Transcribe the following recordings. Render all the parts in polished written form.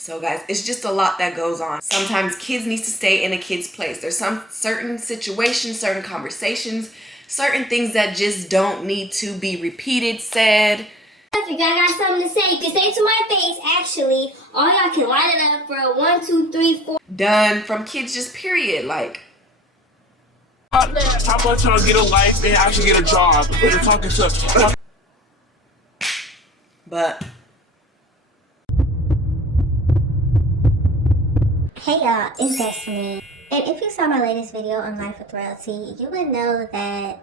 So guys, it's just a lot that goes on. Sometimes kids need to stay in a kid's place. There's some certain situations, certain conversations, certain things that just don't need to be repeated, said. If you got something to say, you can say it to my face. Actually, all y'all can line it up for a 1, 2, 3, 4. Done from kids, just period. Like, how much y'all get a life and actually get a job? We're talking to. But Hey y'all, it's Destiny. And if you saw my latest video on Life with Royalty, you would know that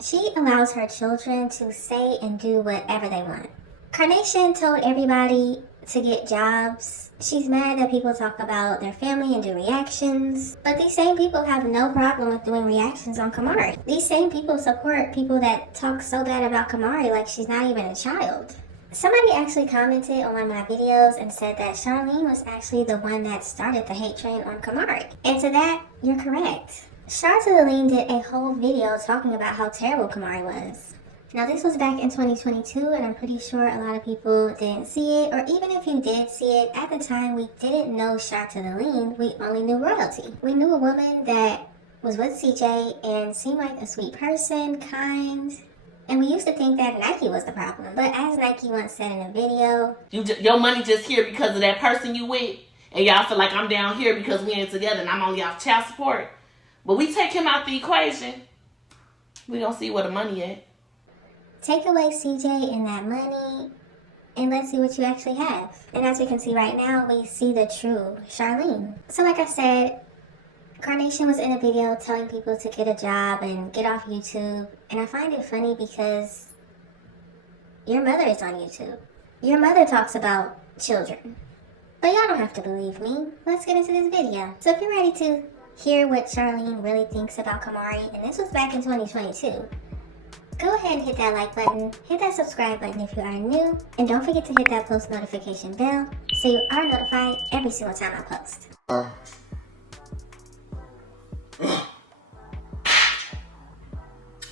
she allows her children to say and do whatever they want. Carnation told everybody to get jobs. She's mad that people talk about their family and do reactions. But these same people have no problem with doing reactions on Camari. These same people support people that talk so bad about Camari like she's not even a child. Somebody actually commented on one of my videos and said that Charlene was actually the one that started the hate train on Camari. And to that, you're correct. Char to the Lean did a whole video talking about how terrible Camari was. Now this was back in 2022 and I'm pretty sure a lot of people didn't see it, or even if you did see it, at the time we didn't know Char to the Lean, we only knew Royalty. We knew a woman that was with CJ and seemed like a sweet person, kind, and we used to think that Nike was the problem. But as Nike once said in a video, your money just here because of that person you with, and y'all feel like I'm down here because we ain't together and I'm on y'all child support. But we take him out the equation, we gonna see where the money at. take away CJ and that money, and let's see what you actually have. And as we can see right now, we see the true Charlene. So like I said, Carnation was in a video telling people to get a job and get off YouTube. And I find it funny because your mother is on YouTube. Your mother talks about children. But y'all don't have to believe me. Let's get into this video. So if you're ready to hear what Charlene really thinks about Camari, and this was back in 2022, go ahead and hit that like button, hit that subscribe button if you are new, and don't forget to hit that post notification bell so you are notified every single time I post.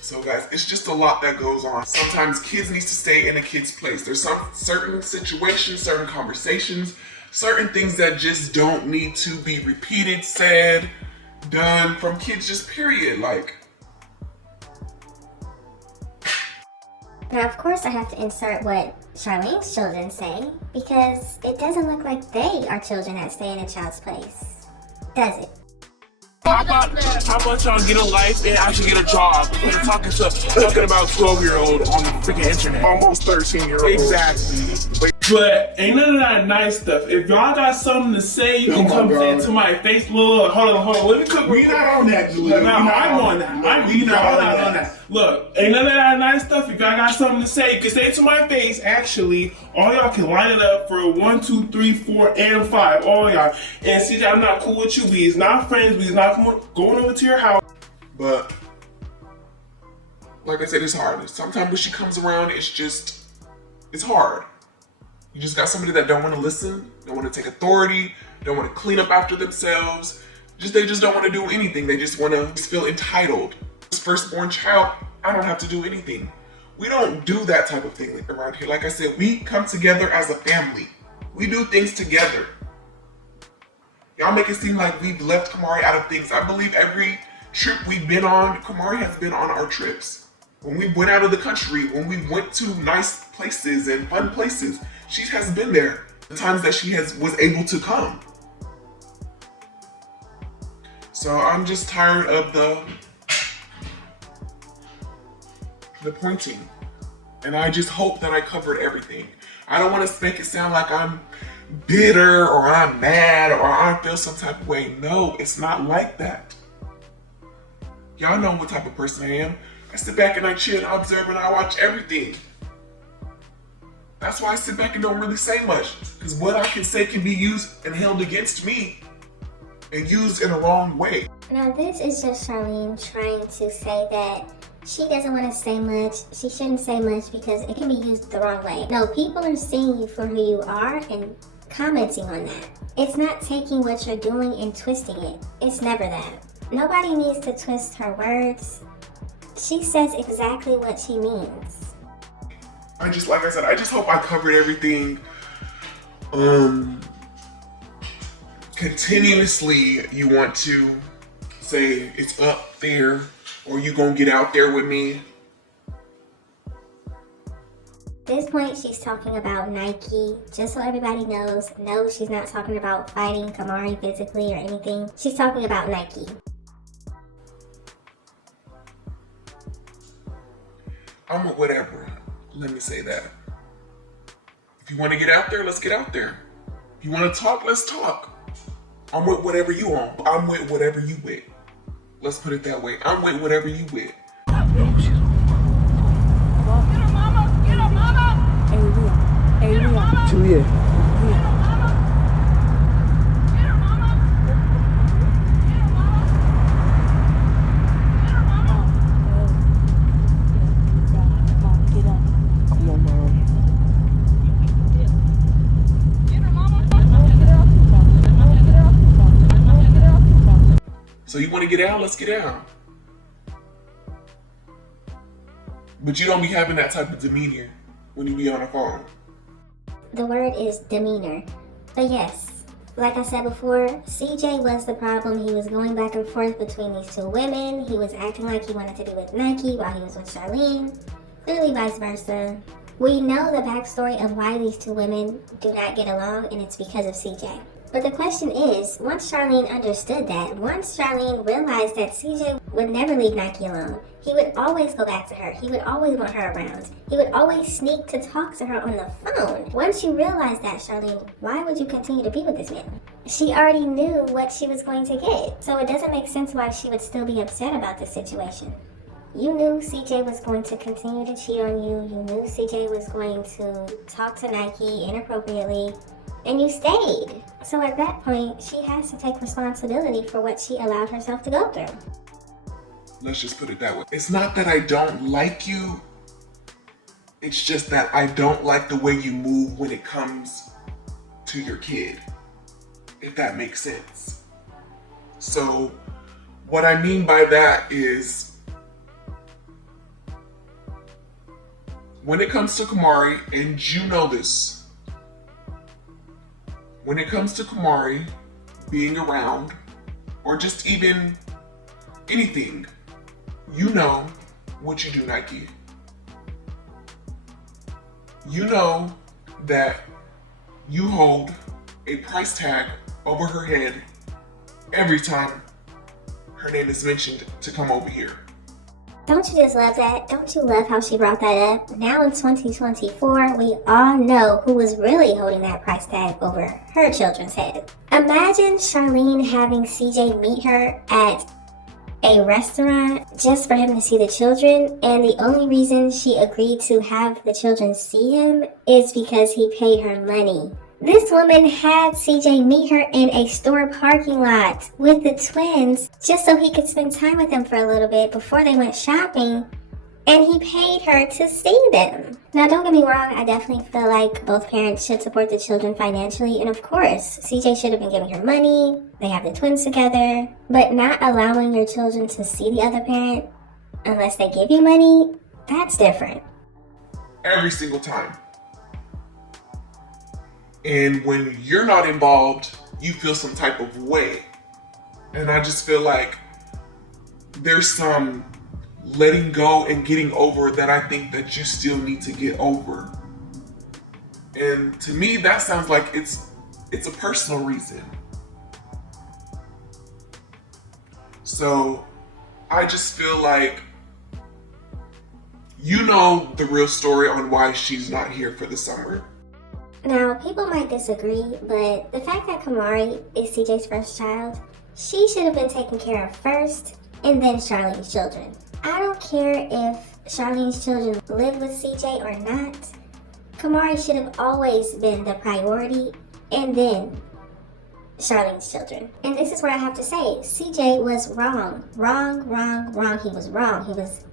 So guys, it's just a lot that goes on. Sometimes kids need to stay in a kid's place. There's some certain situations, certain conversations, certain things that just don't need to be repeated, said, done from kids, just period. Like, now of course I have to insert what Charlene's children say, because it doesn't look like they are children that stay in a child's place, does it? How much y'all get a life and actually get a job? We're talking about 12-year-old on the freaking internet. almost 13-year-old. Exactly. But ain't none of that nice stuff. If y'all got something to say, you can come into my Facebook. Look, hold on. Let me cook. We not on that, Julia. I'm on that. We not on that. Look, ain't none of that nice stuff. If y'all got something to say, you can say it to my face. Actually, all y'all can line it up for 1, 2, 3, 4, and 5. All y'all. And CJ, I'm not cool with you. We is not friends. We is not going over to your house. But like I said, it's hard. Sometimes when she comes around, it's hard. You just got somebody that don't want to listen, don't want to take authority, don't want to clean up after themselves. They just don't want to do anything. They just want to feel entitled. This firstborn child, I don't have to do anything. We don't do that type of thing around here. Like I said, we come together as a family. We do things together. Y'all make it seem like we've left Camari out of things. I believe every trip we've been on, Camari has been on our trips. When we went out of the country, when we went to nice places and fun places, she has been there. The times that she was able to come. So I'm just tired of the pointing. And I just hope that I covered everything. I don't want to make it sound like I'm bitter or I'm mad or I feel some type of way. No, it's not like that. Y'all know what type of person I am. I sit back and I chill and I observe and I watch everything. That's why I sit back and don't really say much. Because what I can say can be used and held against me and used in a wrong way. Now this is just Charlene trying to say that she doesn't want to say much, she shouldn't say much because it can be used the wrong way. No, people are seeing you for who you are and commenting on that. It's not taking what you're doing and twisting it. It's never that. Nobody needs to twist her words. She says exactly what she means. Like I said, I just hope I covered everything. continuously you want to say it's up there, or you gonna get out there with me. At this point, she's talking about Nike. Just so everybody knows, no, she's not talking about fighting Camari physically or anything. She's talking about Nike. I'm with whatever. Let me say that. If you want to get out there, let's get out there. If you want to talk, let's talk. I'm with whatever you want. I'm with whatever you with. Let's put it that way. I'm with whatever you with. So you want to get out? Let's get out. But you don't be having that type of demeanor when you be on the phone. The word is demeanor. But yes, like I said before, CJ was the problem. He was going back and forth between these two women. He was acting like he wanted to be with Nike while he was with Charlene. Clearly vice versa. We know the backstory of why these two women do not get along, and it's because of CJ. But the question is, once Charlene understood that, once Charlene realized that CJ would never leave Nike alone, he would always go back to her, he would always want her around, he would always sneak to talk to her on the phone. Once you realize that, Charlene, why would you continue to be with this man? She already knew what she was going to get, so it doesn't make sense why she would still be upset about this situation. You knew CJ was going to continue to cheat on you, you knew CJ was going to talk to Nike inappropriately, and you stayed. So at that point, she has to take responsibility for what she allowed herself to go through. Let's just put it that way. It's not that I don't like you. It's just that I don't like the way you move when it comes to your kid, if that makes sense. So what I mean by that is, when it comes to Camari, and you know this, when it comes to Camari being around, or just even anything, you know what you do, Nike. You know that you hold a price tag over her head every time her name is mentioned to come over here. Don't you just love that? Don't you love how she brought that up? Now in 2024, we all know who was really holding that price tag over her children's head. Imagine Charlene having CJ meet her at a restaurant just for him to see the children, and the only reason she agreed to have the children see him is because he paid her money. This woman had CJ meet her in a store parking lot with the twins just so he could spend time with them for a little bit before they went shopping, and he paid her to see them. Now don't get me wrong, I definitely feel like both parents should support the children financially, and of course, CJ should have been giving her money, they have the twins together, but not allowing your children to see the other parent unless they give you money, that's different. Every single time. And when you're not involved, you feel some type of way. And I just feel like there's some letting go and getting over that I think that you still need to get over. And to me, that sounds like it's a personal reason. So I just feel like you know the real story on why she's not here for the summer. Now, people might disagree, but the fact that Camari is CJ's first child, she should have been taken care of first, and then Charlene's children. I don't care if Charlene's children live with CJ or not. Camari should have always been the priority, and then Charlene's children. And this is where I have to say, CJ was wrong. Wrong. He was wrong. He was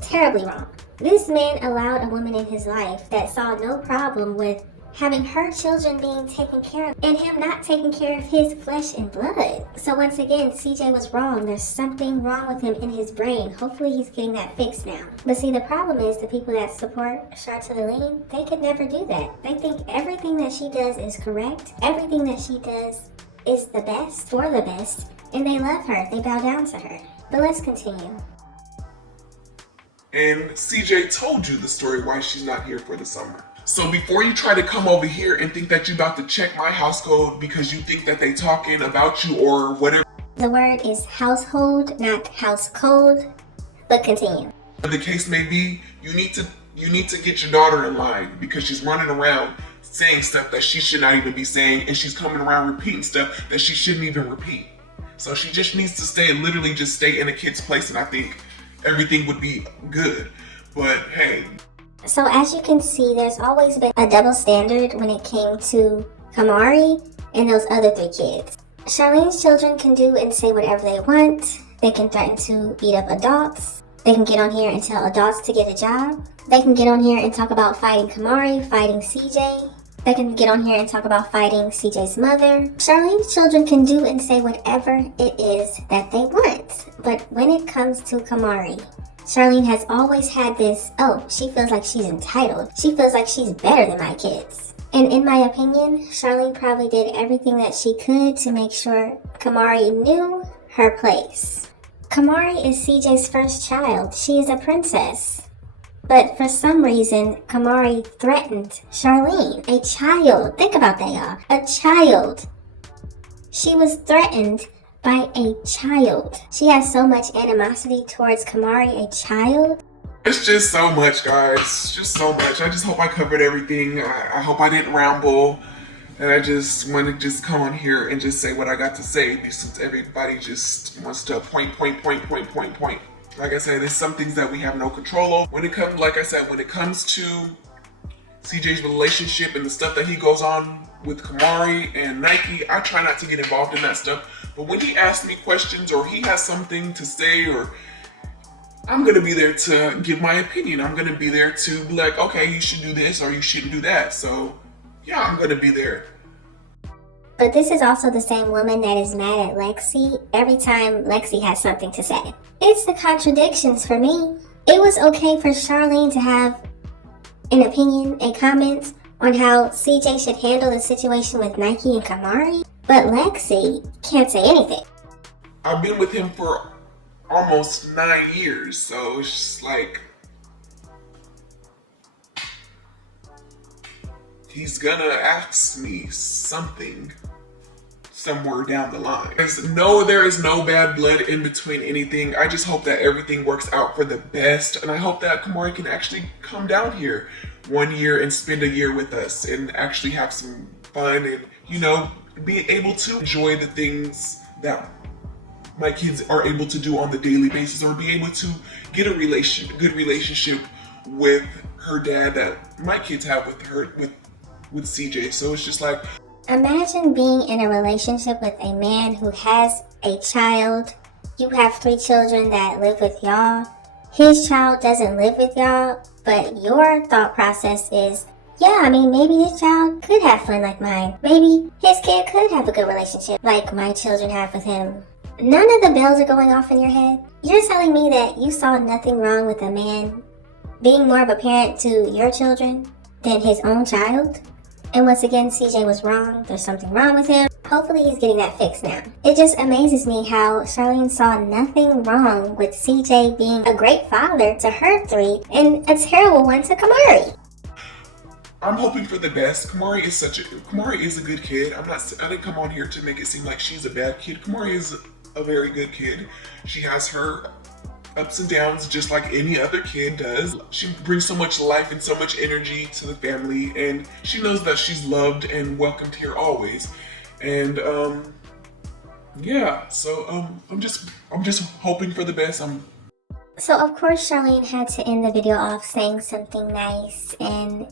terribly wrong. This man allowed a woman in his life that saw no problem with having her children being taken care of and him not taking care of his flesh and blood. So once again, CJ was wrong. There's something wrong with him in his brain. Hopefully he's getting that fixed now. But see, the problem is the people that support Charlene, they could never do that. They think everything that she does is correct. Everything that she does is the best for the best, and they love her. They bow down to her. But let's continue. And CJ told you the story why she's not here for the summer. So before you try to come over here and think that you're about to check my house code because you think that they talking about you or whatever. The word is household, not house code. But continue. The case may be, you need to get your daughter in line because she's running around saying stuff that she should not even be saying, and she's coming around repeating stuff that she shouldn't even repeat. So she just needs to stay in a kid's place, and I think everything would be good. But hey. So as you can see, there's always been a double standard when it came to Camari and those other 3 kids. Charlene's children can do and say whatever they want. They can threaten to beat up adults. They can get on here and tell adults to get a job. They can get on here and talk about fighting Camari, fighting CJ. They can get on here and talk about fighting CJ's mother. Charlene's children can do and say whatever it is that they want. But when it comes to Camari, Charlene has always had this, oh, she feels like she's entitled. She feels like she's better than my kids. And in my opinion, Charlene probably did everything that she could to make sure Camari knew her place. Camari is CJ's first child. She is a princess. But for some reason, Camari threatened Charlene, a child. Think about that, y'all. A child. She was threatened by a child. She has so much animosity towards Camari, a child. It's just so much, guys. Just so much. I just hope I covered everything. I hope I didn't ramble. And I just want to just come on here and just say what I got to say, since everybody just wants to point. Like I said, there's some things that we have no control over. When it comes, like I said, when it comes to CJ's relationship and the stuff that he goes on with Camari and Nike, I try not to get involved in that stuff. But when he asks me questions or he has something to say, or I'm going to be there to give my opinion. I'm going to be there to be like, okay, you should do this or you shouldn't do that. So yeah, I'm going to be there. But this is also the same woman that is mad at Lexi every time Lexi has something to say. It's the contradictions for me. It was okay for Charlene to have an opinion, a comment on how CJ should handle the situation with Nike and Camari, but Lexi can't say anything. I've been with him for almost 9 years, so it's just like, he's gonna ask me something somewhere down the line. No, there is no bad blood in between anything. I just hope that everything works out for the best, and I hope that Camari can actually come down here 1 year and spend a year with us and actually have some fun and, you know, be able to enjoy the things that my kids are able to do on the daily basis, or be able to get a good relationship with her dad that my kids have with CJ. So it's just like, imagine being in a relationship with a man who has a child. You have 3 children that live with y'all. His child doesn't live with y'all, but your thought process is, yeah, I mean, maybe his child could have fun like mine. Maybe his kid could have a good relationship like my children have with him. None of the bells are going off in your head. You're telling me that you saw nothing wrong with a man being more of a parent to your children than his own child? And once again, CJ was wrong. There's something wrong with him. Hopefully he's getting that fixed now. It just amazes me how Charlene saw nothing wrong with CJ being a great father to her 3 and a terrible one to Camari. I'm hoping for the best. Camari is a good kid. I didn't come on here to make it seem like she's a bad kid. Camari is a very good kid. She has her ups and downs just like any other kid does. She brings so much life and so much energy to the family, and she knows that she's loved and welcomed here always. And yeah, so I'm just hoping for the best. So of course Charlene had to end the video off saying something nice and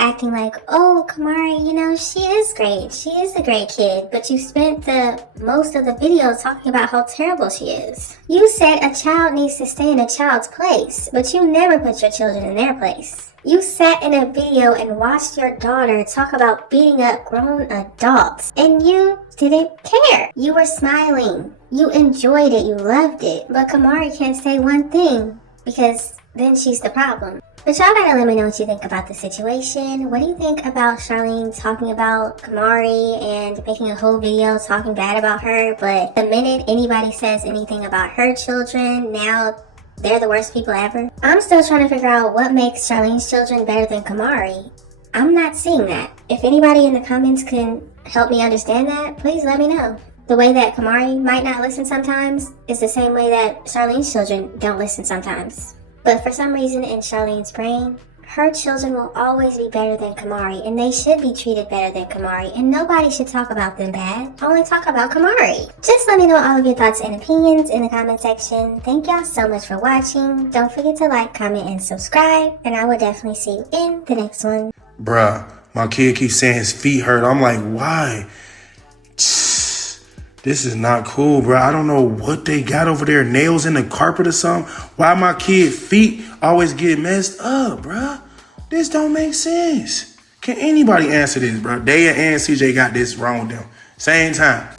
acting like, oh, Camari, you know, she is great. She is a great kid. But you spent the most of the video talking about how terrible she is. You said a child needs to stay in a child's place, but you never put your children in their place. You sat in a video and watched your daughter talk about beating up grown adults, and you didn't care. You were smiling. You enjoyed it. You loved it. But Camari can't say one thing because then she's the problem. But y'all gotta let me know what you think about the situation. What do you think about Charlene talking about Camari and making a whole video talking bad about her? But the minute anybody says anything about her children, now they're the worst people ever. I'm still trying to figure out what makes Charlene's children better than Camari. I'm not seeing that. If anybody in the comments can help me understand that, please let me know. The way that Camari might not listen sometimes is the same way that Charlene's children don't listen sometimes. But for some reason in Charlene's brain, her children will always be better than Camari, and they should be treated better than Camari, and nobody should talk about them bad, only talk about Camari. Just let me know all of your thoughts and opinions in the comment section. Thank y'all so much for watching. Don't forget to like, comment, and subscribe, and I will definitely see you in the next one. Bruh, my kid keeps saying his feet hurt. I'm like, why? This is not cool, bro. I don't know what they got over there. Nails in the carpet or something. Why my kid feet always get messed up, bro? This don't make sense. Can anybody answer this, bro? Daya and CJ got this wrong with them. Same time.